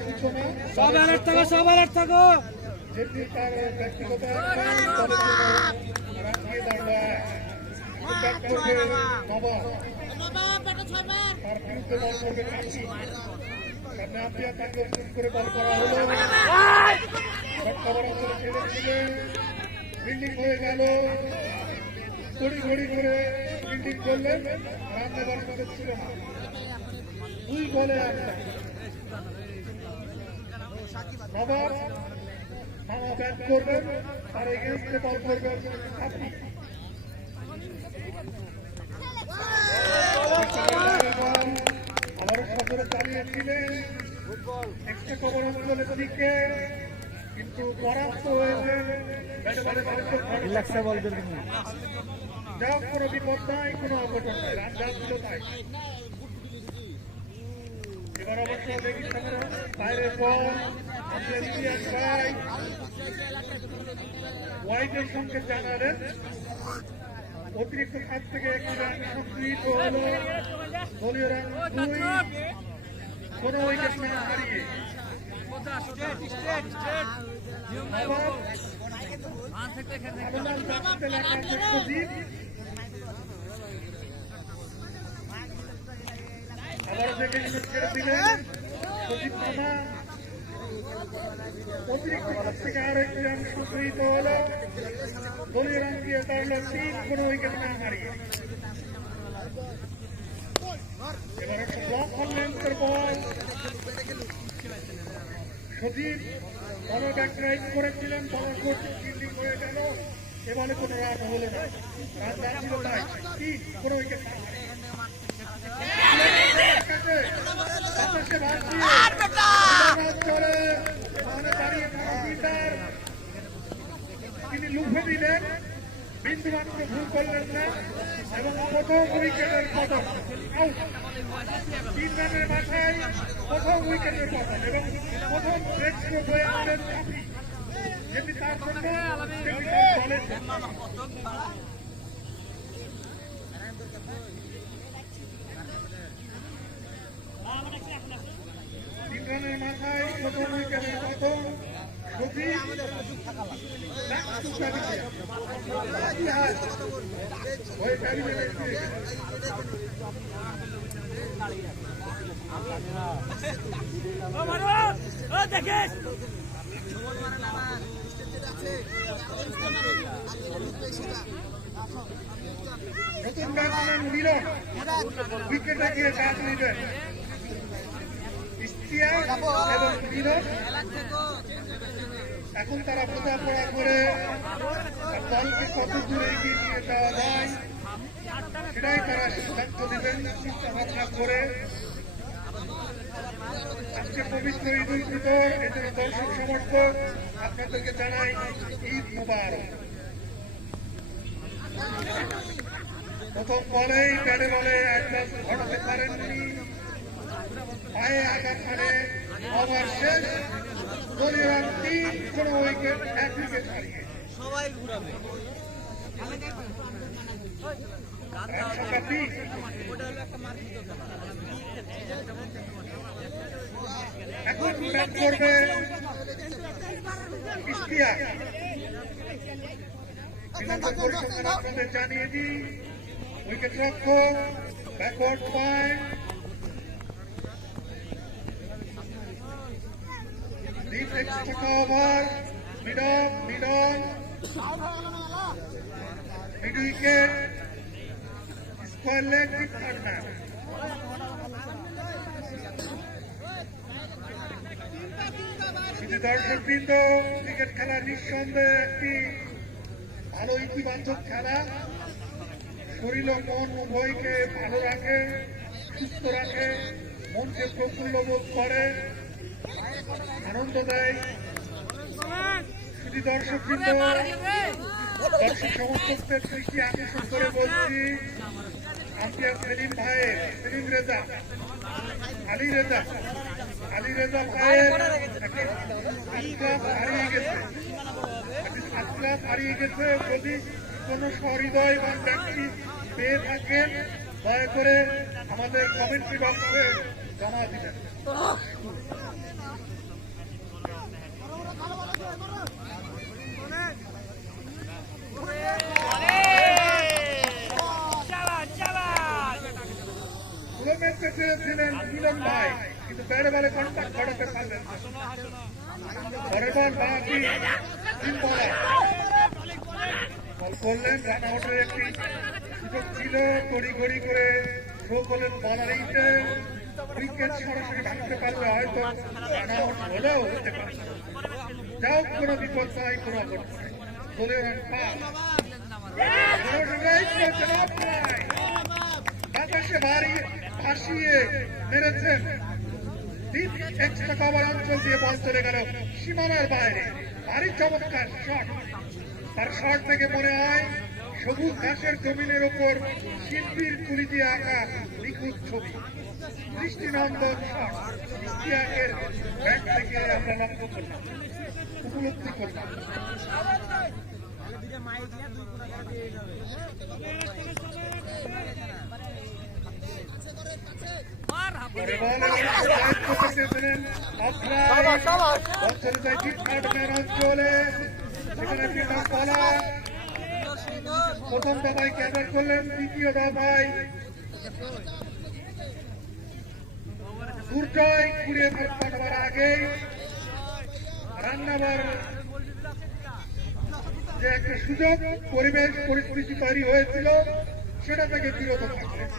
সূচনা সব অ্যালার্ট থাকো সব অ্যালার্ট থাকো। যেটি তার ব্যক্তিগত তার বিরুদ্ধে বল করবে সামনে আম্পিয়ার তাকে করে বল করা হলো ব্যাট অঞ্চলে খেলেছিলেন ফিল্ডিং হয়ে গেল ঘড়ি ঘড়ি করে ফিল্ডিং করলেন রান নেবার সুযোগ ছিল। না দুই বলে একটা নবাব মামা ব্যাট করবেন, আর এগেনস্টে বল করবেন আপনি। আবারও সফরে চালিয়েছিলেন এক্সট্রা কভার অঞ্চলের দিকে, কিন্তু পরাস্ত হয়েছে ব্যাটে যাও, কোনো বিপদ নাই, কোনো অঘটন নাই। রান যা তাই। বাইরের বল ভাই। হোয়াইটের সঙ্গে জানালেন, অতিরিক্ত খাত থেকে একটি রান সংগৃহীত হলো। কোনো উইকেট না হারিয়ে। অতিরিক্ত থেকে আরও একটি রান সংগৃহীত হলো দলীয় রান দিয়ে দাঁড়াল তিন কোনো উইকেট না হারিয়ে এবার সজীব বড় ব্যাক করেছিলেন বড় করতে এবারে কোনো রান হলো না রান ছিল কোনো উইকেট না হারিয়ে কাছে, বাতাসে ভাগ দিয়ে, রান চলে, ওখানে দাঁড়িয়ে থাকা পিটার, তিনি লুফে দিলেন মাত্র ভুল করলেন না এবং প্রথম উইকেটের পতন। তিন রানের মাথায় প্রথম উইকেটের পতন এবং প্রথম ব্রেক তার জন্য। তিন রানের মাথায় প্রথম উইকেটের পতন সজীব back to Pavilion. ইতিহাস হয়ে প্যাভিলিয়নে ফিরে গেলেন। ও মারো ও দেখিস নতুন ব্যাটসম্যান মিলন উইকেটে গিয়ে কাজ নিবেন ইস্তিয়াক এবং মিলন এখন তারা বোঝাপড়া করে দলকে কত দূরে এগিয়ে নিয়ে যাওয়া যায়। সেটাই তারা সিদ্ধান্ত নেবেন, চিন্তা ভাবনা করে। আজকে পবিত্র ঈদ উল ফিতর, এদের দর্শক সমর্থক, আপনাদেরকে জানাই ঈদ মুবারক। প্রথম বলেই ব্যাটে বলে একদম ঘটাতে পারেননি। পায়ে আঘাত মানে ওভার শেষ রান তিন কোন উইকেট এক উইকেট হারিয়ে রান সংখ্যা এখন ব্যাট করবে ইশতিয়াক জানিয়ে দিই। উইকেট রক্ষক backward point cover mid off mid mid wicket square leg third man দর্শক বৃন্দ ক্রিকেট খেলার নিঃসন্দেহে একটি ভালো ইতিবাচক খেলা। শরীর ও মন উভয়কে ভালো রাখে, সুস্থ রাখে, মনকে প্রফুল্ল বোধ করে, আনন্দ দেয়। দর্শক দর্শক সমর্থকদের দৃষ্টি আকর্ষণ করে বলছি আম্পিয়ার সেলিম ভাইয়ের সেলিম রেজা আলী রেজা আলী রেজা ভাইয়ের হারিয়ে গেছে। হারিয়ে যদি কোনো সহৃদয়বান ব্যক্তি পেয়ে থাকেন দয়া করে আমাদের কমেন্ট্রি বক্সে জমা দিবেন। চেয়েছিলেন মিলন ভাই কিন্তু ব্যাটে বলে কন্ট্যাক্ট ঘটাতে পারলেন না। বাকি তিন বলা বল করলেন রান আউটের একটি সুযোগ ছিল তড়ি ঘড়ি করে থ্রো করলেন বলার এইতে উইকেট সরাসরি ভাঙতে পারলে হয়তো রান আউট হলেও হতে পারে যাও কোনো বিপদ নাই কোনো বাতাসে ভারী, ভাসিয়ে মেরেছেন। তিন এক্সট্রা কভার অঞ্চল দিয়ে বল চলে গেল সীমানার বাইরে। ভারী চমৎকার শট। তার শট থেকে মনে হয় সবুজ ঘাসের জমিনের ওপর শিল্পীর তুলি দিয়ে আঁকা নিখুঁত ছবি। দৃষ্টিনন্দন শট ইতিহাসের ব্যাট থেকে আমরা লক্ষ্য করলাম উপলব্ধি করলাম প্রথম দফায় ক্যাচার করলেন দ্বিতীয় দফায় দুর্জয় কুড়িয়ে পাঠাবার আগে রান্নাবার যে একটা সুযোগ, পরিবেশ, পরিস্থিতি তৈরি হয়েছিল, সেটা থেকে বিরত থাকলেন